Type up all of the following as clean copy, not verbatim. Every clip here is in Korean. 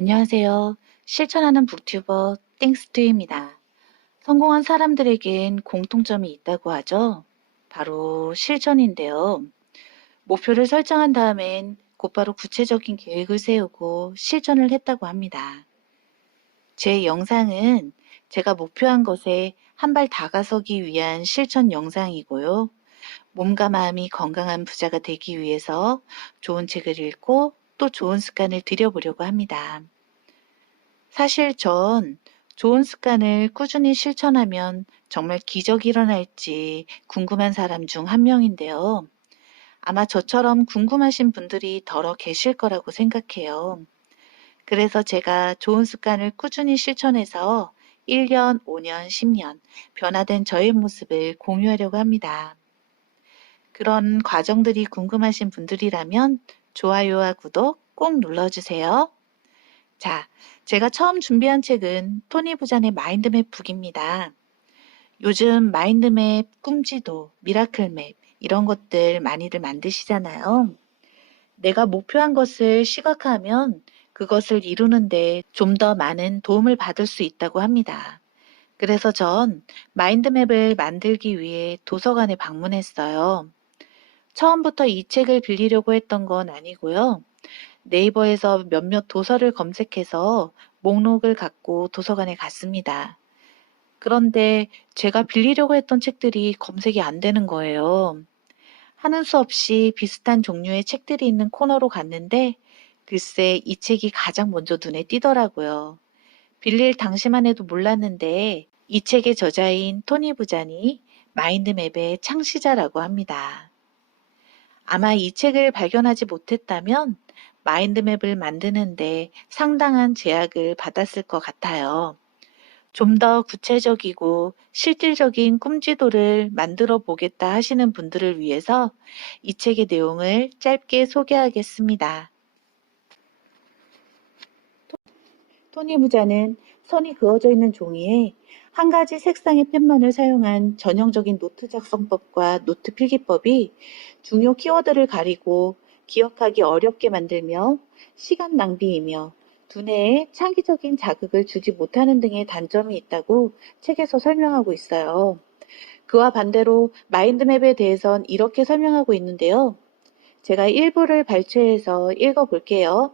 안녕하세요. 실천하는 북튜버 땡스투입니다. 성공한 사람들에겐 공통점이 있다고 하죠. 바로 실천인데요. 목표를 설정한 다음엔 곧바로 구체적인 계획을 세우고 실천을 했다고 합니다. 제 영상은 제가 목표한 것에 한 발 다가서기 위한 실천 영상이고요. 몸과 마음이 건강한 부자가 되기 위해서 좋은 책을 읽고 또 좋은 습관을 들여보려고 합니다. 사실 전 좋은 습관을 꾸준히 실천하면 정말 기적이 일어날지 궁금한 사람 중 한 명인데요. 아마 저처럼 궁금하신 분들이 더러 계실 거라고 생각해요. 그래서 제가 좋은 습관을 꾸준히 실천해서 1년, 5년, 10년 변화된 저의 모습을 공유하려고 합니다. 그런 과정들이 궁금하신 분들이라면 좋아요와 구독 꼭 눌러주세요. 자, 제가 처음 준비한 책은 토니 부잔의 마인드맵 북입니다. 요즘 마인드맵, 꿈지도, 미라클맵 이런 것들 많이들 만드시잖아요. 내가 목표한 것을 시각화하면 그것을 이루는데 좀 더 많은 도움을 받을 수 있다고 합니다. 그래서 전 마인드맵을 만들기 위해 도서관에 방문했어요. 처음부터 이 책을 빌리려고 했던 건 아니고요. 네이버에서 몇몇 도서를 검색해서 목록을 갖고 도서관에 갔습니다. 그런데 제가 빌리려고 했던 책들이 검색이 안 되는 거예요. 하는 수 없이 비슷한 종류의 책들이 있는 코너로 갔는데 글쎄 이 책이 가장 먼저 눈에 띄더라고요. 빌릴 당시만 해도 몰랐는데 이 책의 저자인 토니 부잔이 마인드맵의 창시자라고 합니다. 아마 이 책을 발견하지 못했다면 마인드맵을 만드는데 상당한 제약을 받았을 것 같아요. 좀 더 구체적이고 실질적인 꿈지도를 만들어 보겠다 하시는 분들을 위해서 이 책의 내용을 짧게 소개하겠습니다. 토니 부자는 선이 그어져 있는 종이에 한 가지 색상의 펜만을 사용한 전형적인 노트 작성법과 노트 필기법이 중요 키워드를 가리고 기억하기 어렵게 만들며 시간 낭비이며 두뇌에 창의적인 자극을 주지 못하는 등의 단점이 있다고 책에서 설명하고 있어요. 그와 반대로 마인드맵에 대해선 이렇게 설명하고 있는데요. 제가 일부를 발췌해서 읽어볼게요.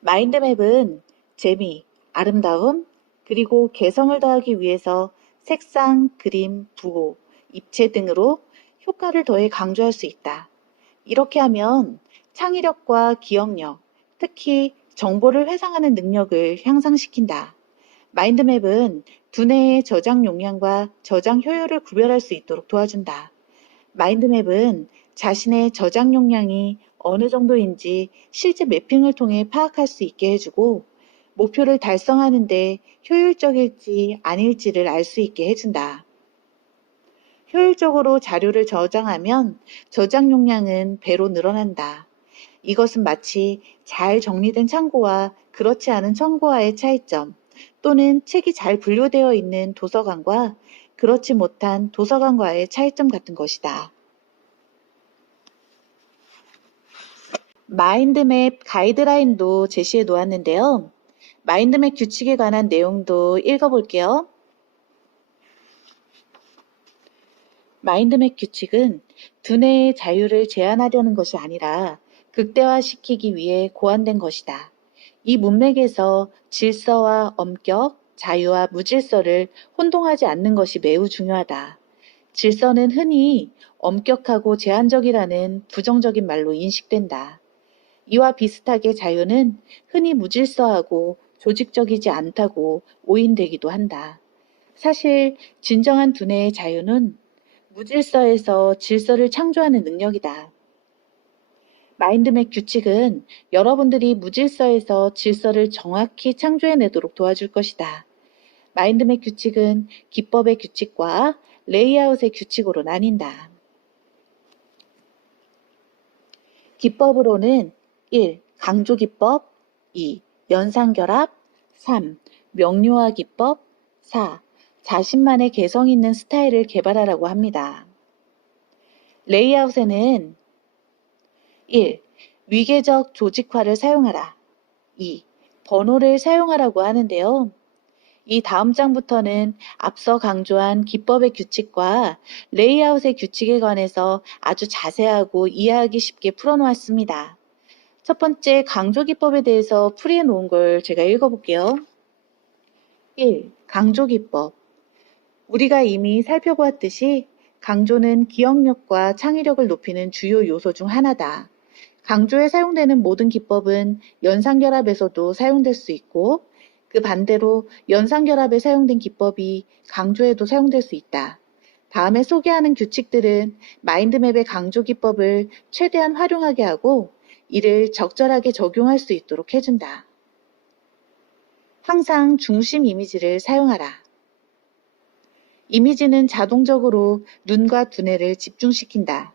마인드맵은 재미, 아름다움, 그리고 개성을 더하기 위해서 색상, 그림, 부호, 입체 등으로 효과를 더해 강조할 수 있다. 이렇게 하면 창의력과 기억력, 특히 정보를 회상하는 능력을 향상시킨다. 마인드맵은 두뇌의 저장 용량과 저장 효율을 구별할 수 있도록 도와준다. 마인드맵은 자신의 저장 용량이 어느 정도인지 실제 매핑을 통해 파악할 수 있게 해주고 목표를 달성하는 데 효율적일지 아닐지를 알 수 있게 해준다. 효율적으로 자료를 저장하면 저장 용량은 배로 늘어난다. 이것은 마치 잘 정리된 창고와 그렇지 않은 창고와의 차이점, 또는 책이 잘 분류되어 있는 도서관과 그렇지 못한 도서관과의 차이점 같은 것이다. 마인드맵 가이드라인도 제시해 놓았는데요. 마인드맵 규칙에 관한 내용도 읽어볼게요. 마인드맵 규칙은 두뇌의 자유를 제한하려는 것이 아니라 극대화시키기 위해 고안된 것이다. 이 문맥에서 질서와 엄격, 자유와 무질서를 혼동하지 않는 것이 매우 중요하다. 질서는 흔히 엄격하고 제한적이라는 부정적인 말로 인식된다. 이와 비슷하게 자유는 흔히 무질서하고 조직적이지 않다고 오인되기도 한다. 사실 진정한 두뇌의 자유는 무질서에서 질서를 창조하는 능력이다. 마인드맵 규칙은 여러분들이 무질서에서 질서를 정확히 창조해내도록 도와줄 것이다. 마인드맵 규칙은 기법의 규칙과 레이아웃의 규칙으로 나뉜다. 기법으로는 1. 강조 기법, 2. 연상 결합, 3. 명료화 기법, 4. 자신만의 개성 있는 스타일을 개발하라고 합니다. 레이아웃에는 1. 위계적 조직화를 사용하라. 2. 번호를 사용하라고 하는데요. 이 다음 장부터는 앞서 강조한 기법의 규칙과 레이아웃의 규칙에 관해서 아주 자세하고 이해하기 쉽게 풀어놓았습니다. 첫 번째 강조 기법에 대해서 풀이해 놓은 걸 제가 읽어볼게요. 1. 강조 기법. 우리가 이미 살펴보았듯이 강조는 기억력과 창의력을 높이는 주요 요소 중 하나다. 강조에 사용되는 모든 기법은 연상결합에서도 사용될 수 있고 그 반대로 연상결합에 사용된 기법이 강조에도 사용될 수 있다. 다음에 소개하는 규칙들은 마인드맵의 강조 기법을 최대한 활용하게 하고 이를 적절하게 적용할 수 있도록 해준다. 항상 중심 이미지를 사용하라. 이미지는 자동적으로 눈과 두뇌를 집중시킨다.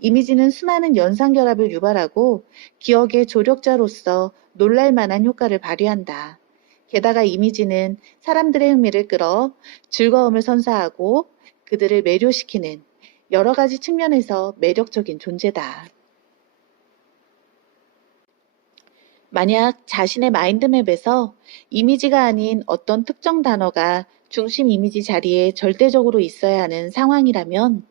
이미지는 수많은 연상결합을 유발하고 기억의 조력자로서 놀랄만한 효과를 발휘한다. 게다가 이미지는 사람들의 흥미를 끌어 즐거움을 선사하고 그들을 매료시키는 여러 가지 측면에서 매력적인 존재다. 만약 자신의 마인드맵에서 이미지가 아닌 어떤 특정 단어가 중심 이미지 자리에 절대적으로 있어야 하는 상황이라면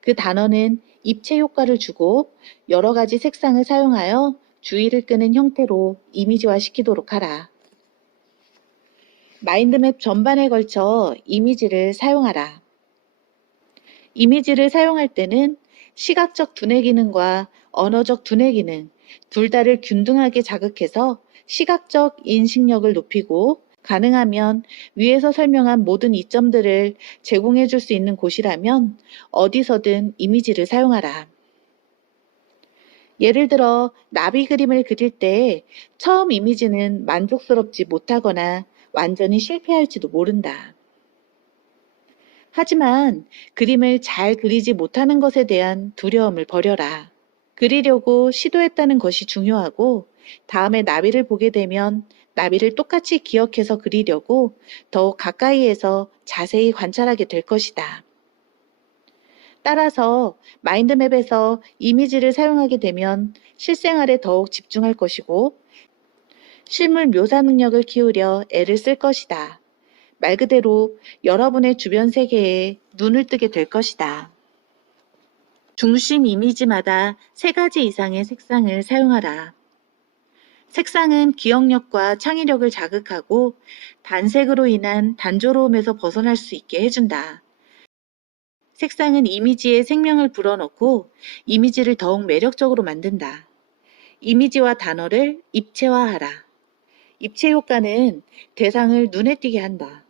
그 단어는 입체 효과를 주고 여러 가지 색상을 사용하여 주의를 끄는 형태로 이미지화시키도록 하라. 마인드맵 전반에 걸쳐 이미지를 사용하라. 이미지를 사용할 때는 시각적 두뇌 기능과 언어적 두뇌 기능 둘 다를 균등하게 자극해서 시각적 인식력을 높이고 가능하면 위에서 설명한 모든 이점들을 제공해 줄 수 있는 곳이라면 어디서든 이미지를 사용하라. 예를 들어 나비 그림을 그릴 때 처음 이미지는 만족스럽지 못하거나 완전히 실패할지도 모른다. 하지만 그림을 잘 그리지 못하는 것에 대한 두려움을 버려라. 그리려고 시도했다는 것이 중요하고 다음에 나비를 보게 되면 나비를 똑같이 기억해서 그리려고 더욱 가까이에서 자세히 관찰하게 될 것이다. 따라서 마인드맵에서 이미지를 사용하게 되면 실생활에 더욱 집중할 것이고 실물 묘사 능력을 키우려 애를 쓸 것이다. 말 그대로 여러분의 주변 세계에 눈을 뜨게 될 것이다. 중심 이미지마다 3가지 이상의 색상을 사용하라. 색상은 기억력과 창의력을 자극하고 단색으로 인한 단조로움에서 벗어날 수 있게 해준다. 색상은 이미지에 생명을 불어넣고 이미지를 더욱 매력적으로 만든다. 이미지와 단어를 입체화하라. 입체 효과는 대상을 눈에 띄게 한다.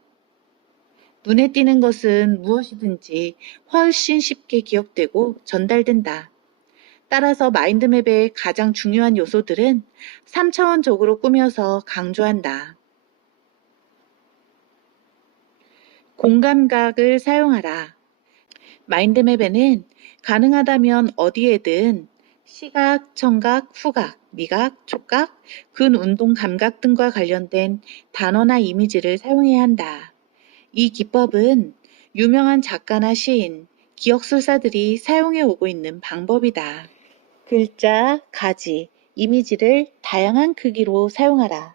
눈에 띄는 것은 무엇이든지 훨씬 쉽게 기억되고 전달된다. 따라서 마인드맵의 가장 중요한 요소들은 3차원적으로 꾸며서 강조한다. 공감각을 사용하라. 마인드맵에는 가능하다면 어디에든 시각, 청각, 후각, 미각, 촉각, 근운동 감각 등과 관련된 단어나 이미지를 사용해야 한다. 이 기법은 유명한 작가나 시인, 기억술사들이 사용해 오고 있는 방법이다. 글자, 가지, 이미지를 다양한 크기로 사용하라.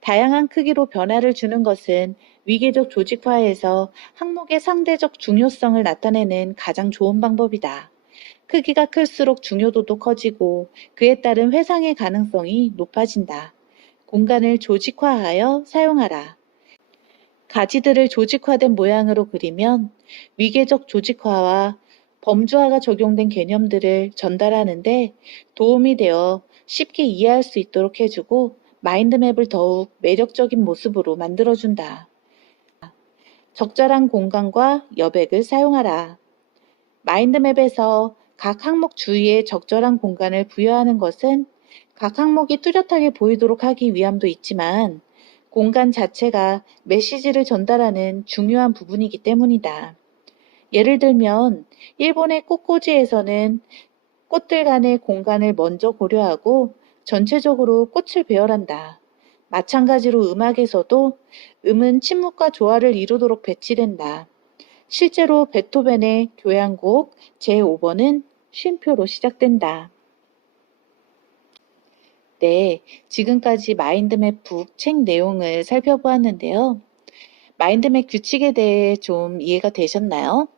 다양한 크기로 변화를 주는 것은 위계적 조직화에서 항목의 상대적 중요성을 나타내는 가장 좋은 방법이다. 크기가 클수록 중요도도 커지고 그에 따른 회상의 가능성이 높아진다. 공간을 조직화하여 사용하라. 가지들을 조직화된 모양으로 그리면 위계적 조직화와 범주화가 적용된 개념들을 전달하는데 도움이 되어 쉽게 이해할 수 있도록 해주고 마인드맵을 더욱 매력적인 모습으로 만들어준다. 적절한 공간과 여백을 사용하라. 마인드맵에서 각 항목 주위에 적절한 공간을 부여하는 것은 각 항목이 뚜렷하게 보이도록 하기 위함도 있지만 공간 자체가 메시지를 전달하는 중요한 부분이기 때문이다. 예를 들면 일본의 꽃꽂이에서는 꽃들 간의 공간을 먼저 고려하고 전체적으로 꽃을 배열한다. 마찬가지로 음악에서도 음은 침묵과 조화를 이루도록 배치된다. 실제로 베토벤의 교향곡 제5번은 쉼표로 시작된다. 네, 지금까지 마인드맵 북 책 내용을 살펴보았는데요. 마인드맵 규칙에 대해 좀 이해가 되셨나요?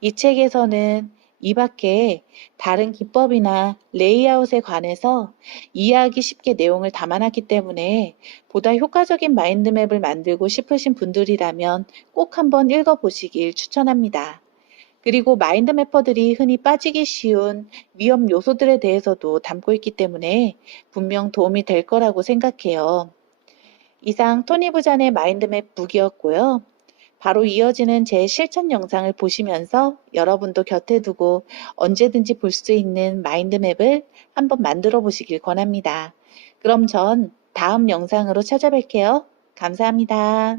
이 책에서는 이 밖에 다른 기법이나 레이아웃에 관해서 이해하기 쉽게 내용을 담아놨기 때문에 보다 효과적인 마인드맵을 만들고 싶으신 분들이라면 꼭 한번 읽어보시길 추천합니다. 그리고 마인드 매퍼들이 흔히 빠지기 쉬운 위험 요소들에 대해서도 담고 있기 때문에 분명 도움이 될 거라고 생각해요. 이상 토니 부잔의 마인드맵 북이었고요. 바로 이어지는 제 실천 영상을 보시면서 여러분도 곁에 두고 언제든지 볼 수 있는 마인드맵을 한번 만들어 보시길 권합니다. 그럼 전 다음 영상으로 찾아뵐게요. 감사합니다.